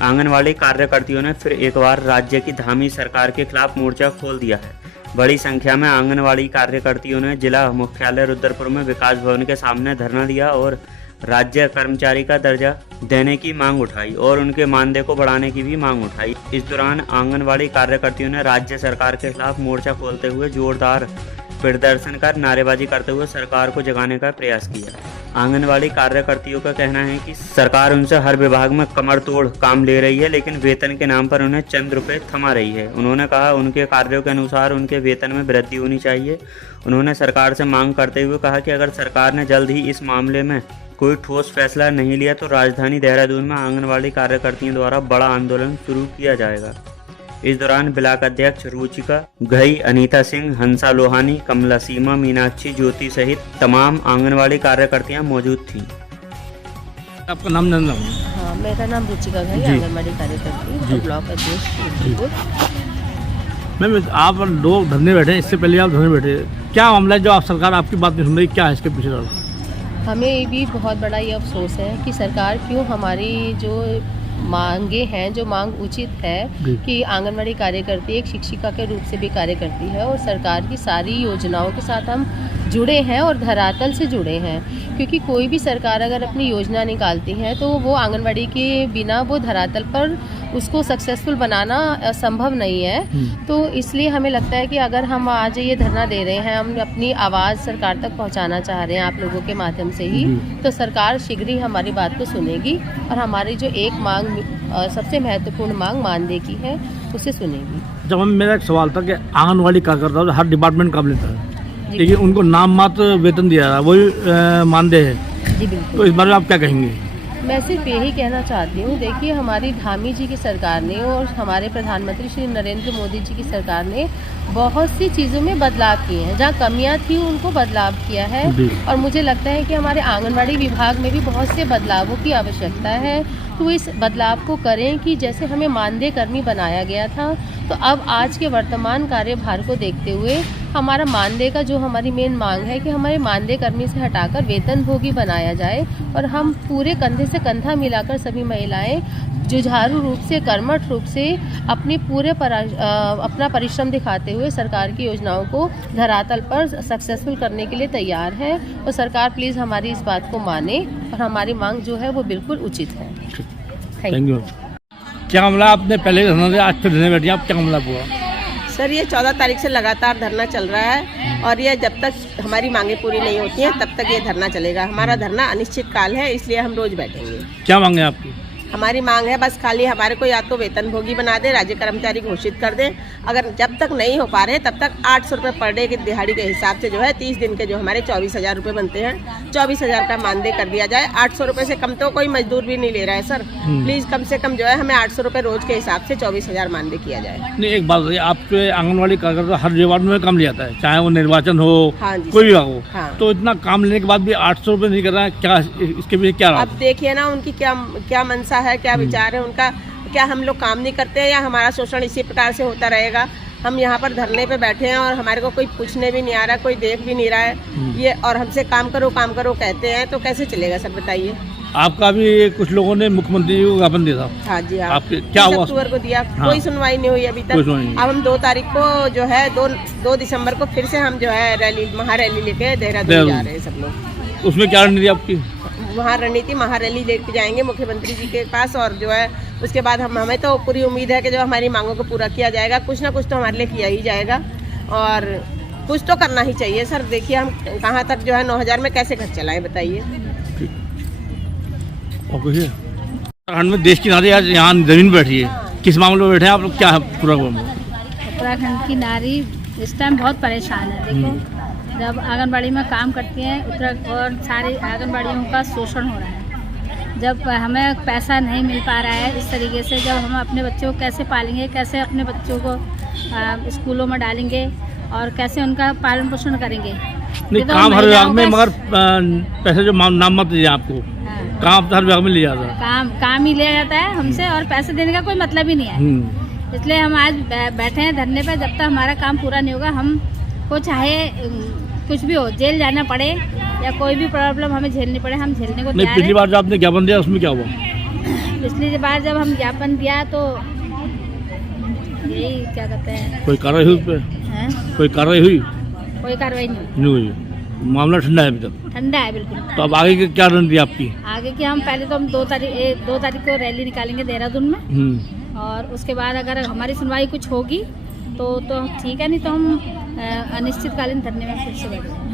आंगनवाड़ी कार्यकर्तियों ने फिर एक बार राज्य की धामी सरकार के खिलाफ मोर्चा खोल दिया है। बड़ी संख्या में आंगनवाड़ी कार्यकर्तियों ने जिला मुख्यालय रुद्रपुर में विकास भवन के सामने धरना दिया और राज्य कर्मचारी का दर्जा देने की मांग उठाई और उनके मानदेय को बढ़ाने की भी मांग उठाई। इस दौरान आंगनवाड़ी कार्यकर्तियों ने राज्य सरकार के खिलाफ मोर्चा खोलते हुए जोरदार प्रदर्शन कर नारेबाजी करते हुए सरकार को जगाने का प्रयास किया। आंगनवाड़ी कार्यकर्तियों का कहना है कि सरकार उनसे हर विभाग में कमर तोड़ काम ले रही है, लेकिन वेतन के नाम पर उन्हें चंद रुपए थमा रही है। उन्होंने कहा उनके कार्यों के अनुसार उनके वेतन में वृद्धि होनी चाहिए। उन्होंने सरकार से मांग करते हुए कहा कि अगर सरकार ने जल्द ही इस मामले में कोई ठोस फैसला नहीं लिया तो राजधानी देहरादून में आंगनवाड़ी कार्यकर्तियों द्वारा बड़ा आंदोलन शुरू किया जाएगा। इस दौरान ब्लॉक अध्यक्ष रुचिका घई, अनीता सिंह, हंसा लोहानी, कमला सीमा, मीनाक्षी, ज्योति सहित तमाम आंगनवाड़ी कार्यकर्तियां मौजूद थीं। आपका नाम जानना हूँ? हाँ, मेरा नाम रुचिका घई, आंगनवाड़ी कार्यकर्ती, ब्लॉक अध्यक्ष। मैम, आप लोग धरने बैठे हैं, इससे पहले आप धरने बैठे, क्या मामला है जो आप सरकार आपकी बात नहीं सुन रही, क्या है इसके पीछे? हमें भी बहुत बड़ा ये अफसोस है कि सरकार क्यों हमारी जो मांगे हैं, जो मांग उचित है कि आंगनवाड़ी कार्यकर्ती एक शिक्षिका के रूप से भी कार्य करती है और सरकार की सारी योजनाओं के साथ हम जुड़े हैं और धरातल से जुड़े हैं, क्योंकि कोई भी सरकार अगर अपनी योजना निकालती है तो वो आंगनवाड़ी के बिना वो धरातल पर उसको सक्सेसफुल बनाना संभव नहीं है। तो इसलिए हमें लगता है कि अगर हम आज ये धरना दे रहे हैं, हम अपनी आवाज़ सरकार तक पहुंचाना चाह रहे हैं आप लोगों के माध्यम से ही, तो सरकार शीघ्र ही हमारी बात को सुनेगी और हमारी जो एक मांग सबसे महत्वपूर्ण मांग मानदेय की है उसे सुनेगी। जब मेरा एक सवाल था कि आंगनवाड़ी कार्यकर्ता हर डिपार्टमेंट काम लेता है, लेकिन उनको नाम मात्र वेतन दिया रहा, वही मानदेय है। जी बिल्कुल। तो इस बारे में आप क्या कहेंगे? मैं सिर्फ यही कहना चाहती हूँ, देखिए हमारी धामी जी की सरकार ने और हमारे प्रधानमंत्री श्री नरेंद्र मोदी जी की सरकार ने बहुत सी चीज़ों में बदलाव किए हैं, जहाँ कमियाँ थी उनको बदलाव किया है और मुझे लगता है कि हमारे आंगनवाड़ी विभाग में भी बहुत से बदलावों की आवश्यकता है। तो इस बदलाव को करें कि जैसे हमें मानदेय कर्मी बनाया गया था, तो अब आज के वर्तमान कार्यभार को देखते हुए हमारा मानदेय का जो हमारी मेन मांग है कि हमारे मानदेय कर्मी से हटाकर वेतनभोगी बनाया जाए और हम पूरे कंधे से कंधा मिलाकर सभी महिलाएं जुझारू रूप से, कर्मठ रूप से अपने पूरे अपना परिश्रम दिखाते हुए सरकार की योजनाओं को धरातल पर सक्सेसफुल करने के लिए तैयार है। और सरकार प्लीज़ हमारी इस बात को माने और हमारी मांग जो है वो बिल्कुल उचित है। Thank you. क्या मामला, आपने पहले धरना दिया, आज फिर धरने बैठे, आप क्या मामला हुआ? सर, ये 14 तारीख से लगातार धरना चल रहा है और ये जब तक हमारी मांगे पूरी नहीं होती हैं तब तक ये धरना चलेगा। हमारा धरना अनिश्चित काल है, इसलिए हम रोज बैठेंगे। क्या मांगे आपकी? हमारी मांग है बस खाली हमारे को या तो वेतनभोगी बना दे, राज्य कर्मचारी घोषित कर दे। अगर जब तक नहीं हो पा रहे तब तक 800 रुपये पर डे की दिहाड़ी के हिसाब से जो है 30 दिन के जो हमारे 24,000 रुपये बनते हैं, 24,000 का मानदेय कर दिया जाए। 800 रुपये से कम तो कोई मजदूर भी नहीं ले रहा है सर। प्लीज़ कम से कम जो है हमें 800 रुपये रोज के हिसाब से 24,000 मानदेय किया जाए। नहीं, एक बात बताइए, आपके आंगनवाड़ी कार्यकर्ता हर डिपार्टमेंट में काम लिया जाता है, चाहे वो निर्वाचन हो, हाँ जी, कोई भी हो। हाँ। तो इतना काम लेने के बाद भी 800 रुपये नहीं कर रहा है, क्या इसके पीछे क्या रहा? अब देखिए ना उनकी क्या मंशा है, क्या विचार है उनका। क्या हम लोग काम नहीं करते हैं या हमारा शोषण इसी प्रकार से होता रहेगा? हम यहाँ पर धरने पे बैठे हैं और हमारे को कोई पूछने भी नहीं आ रहा, कोई देख भी नहीं रहा है ये, और हमसे काम करो कहते हैं, तो कैसे चलेगा सर बताइए? आपका भी कुछ लोगों ने मुख्यमंत्री को ज्ञापन दिया था। हाँ जी, हाँ। आपके क्या हुआ? अक्टूबर को दिया। हाँ। कोई सुनवाई नहीं हुई अभी तक। अब हम 2 तारीख को जो है 2 दिसंबर को फिर से हम जो है महारैली लेके देहरादून जा रहे हैं सब लोग। उसमें क्या रणनीति आपकी? वहाँ रणनीति महारैली लेके जाएंगे मुख्यमंत्री जी के पास और जो है उसके बाद हमें तो पूरी उम्मीद है कि जो हमारी मांगों को पूरा किया जाएगा। कुछ ना कुछ तो हमारे लिए किया ही जाएगा और कुछ तो करना ही चाहिए सर। देखिए हम कहाँ तक जो है 9,000 में कैसे घर चलाएं बताइए। उत्तराखंड में देश की नारी आज यहाँ जमीन बैठी है, किस मामले में बैठे हैं आप लोग? क्या है पूरा मामला? उत्तराखंड की नारी इस टाइम बहुत परेशान है। देखो, जब आंगनबाड़ी में काम करती हैं और सारी आंगनबाड़ियों का शोषण हो रहा है, जब हमें पैसा नहीं मिल पा रहा है इस तरीके से, जब हम अपने बच्चों को कैसे पालेंगे, कैसे अपने बच्चों को स्कूलों में डालेंगे और कैसे उनका पालन पोषण करेंगे? नहीं, तो काम हर विभाग में, मगर पैसे जो नाम मत दीजिए आपको, काम हर विभाग में लिया जाता है। काम ही लिया जाता है हमसे और पैसे देने का कोई मतलब ही नहीं है। इसलिए हम आज बैठे हैं धरने पे। जब तक हमारा काम पूरा नहीं होगा, हम को चाहे कुछ भी हो, जेल जाना पड़े या कोई भी प्रॉब्लम हमें झेलनी पड़े, हम झेलने को तैयार हैं। पिछली बार जो आपने ज्ञापन दिया उसमें क्या हुआ? पिछली बार जब हम ज्ञापन दिया तो यही क्या कहते हैं, कोई कार्रवाई हुई उस पे? हैं? कोई कार्रवाई हुई? कोई कार्रवाई नहीं नहीं हुई। मामला ठंडा है अभी तक। ठंडा है बिल्कुल। तो अब आगे की क्या रणनीति आपकी? आगे की हम पहले तो हम 2 तारीख को रैली निकालेंगे देहरादून में, और उसके बाद अगर हमारी सुनवाई कुछ होगी तो ठीक है, नहीं तो हम अनिश्चितकालीन धरने में फिर से बैठेंगे।